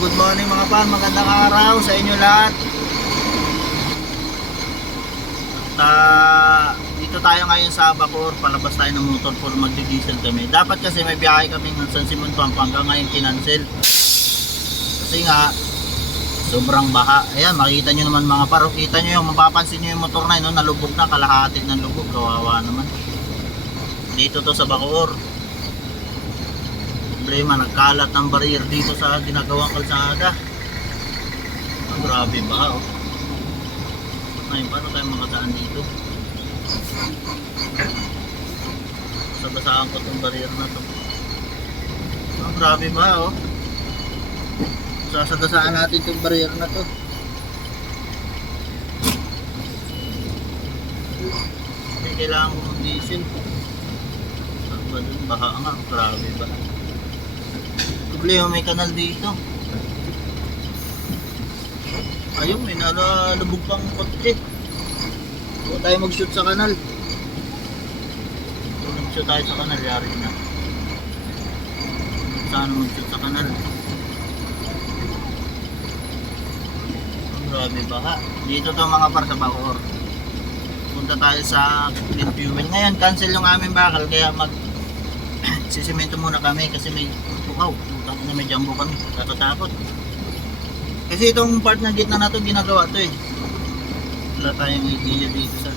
good morning mga pan, magandang araw sa inyo lahat. At dito tayo ngayon sa Bacoor, palabas tayo ng motor for magdi-diesel kami. Dapat kasi may biyahe kami ng San Simon, Pampanga, ngayon kinancel. Kasi nga, sobrang baha. Ayan, makikita nyo naman mga paro, kita nyo yung, mapapansin nyo yung motor na yun, nalubog na, kalahati ng lubog, kawawa naman. Dito to sa Bacoor. Problema, nagkalat ng barrier dito sa ginagawang kalsada. Grabe ba, oh. Ngayon, paano tayo makadaan dito? Basaan ko itong barrier na to. Grabe ba, oh. Sasagasaan natin itong barrier na to. May kailangan ko ng diesel. Baha nga, grabe ba. Problema, may kanal dito. Ayun, may nalubog pang kotse. Huwag tayo mag-shoot sa kanal. Kung mag-shoot tayo sa kanal, yari na. Saan mag-shoot sa kanal? Grabe baha. Dito to mga par sa Bacoor. Punta tayo sa clean fuel. Ngayon, cancel yung aming bakal. Kaya sisimento muna kami kasi may tukaw. Tapos na may jumbo kami. Tatatakot. Kasi itong part ng gitna na to ginagawa to eh. Wala tayong idea dito sa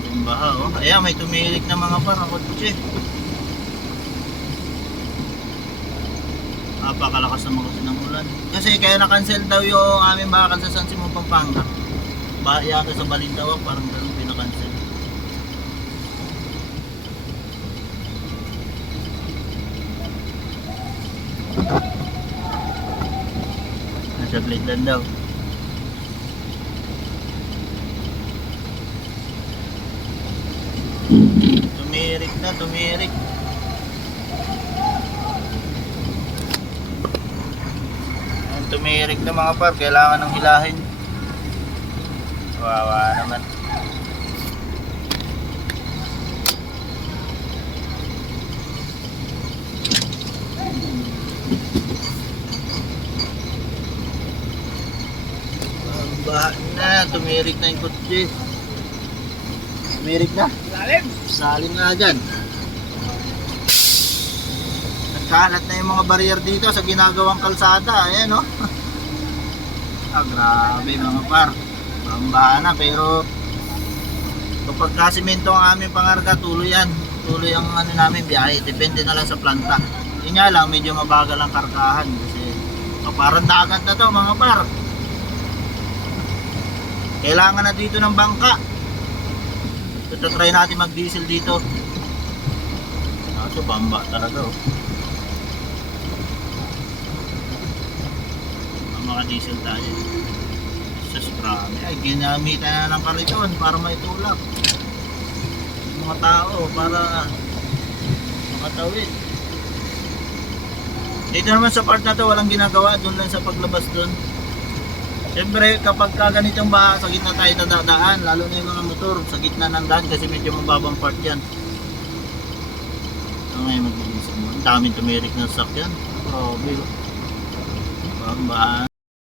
bumbaha oh. Ayan, may tumirik na mga par. Kotse. Napakalakas naman kasi ng ulan. Kasi kaya na-cancel daw yung aming bakal sa San Simon, Pampanga. Yata sa Balintawak, parang ganun pinakancel. Nasa Bladeland daw. Tumirik na, tumirik. Tumirik na mga par, kailangan ng hilahin. Wawa naman. Baha na, tumirik na yung kotse. Tumirik na. Salim. Salim na dyan. Nagkalat na yung mga barrier dito sa ginagawang kalsada. Ayan oh. Grabe mga par. Baha na, pero kapag kasimento ang aming pangarga, tuloy yan. Tuloy ang ano namin biyahe. Depende na lang sa planta. Yun nga lang, medyo mabagal ang kargahan. Kasi parang dagat na to mga par. Kailangan na dito ng bangka. Ito try natin mag diesel dito. Ito bamba talaga oh. Mga diesel tayo. Sus, grabe. Ay, ginamitan na ng kariton para maitulak mga tao para makatawid. Dito naman sa part na to walang ginagawa, doon lang sa paglabas doon. Siyempre kapag ganitong baha, sa gitna tayo dadaan, lalo na yung mga motor sa gitna ng daan kasi medyo mababang part yan. Ngayon mag-iisip mo, ang daming tumirik ng sakyan. Grabe. Baha.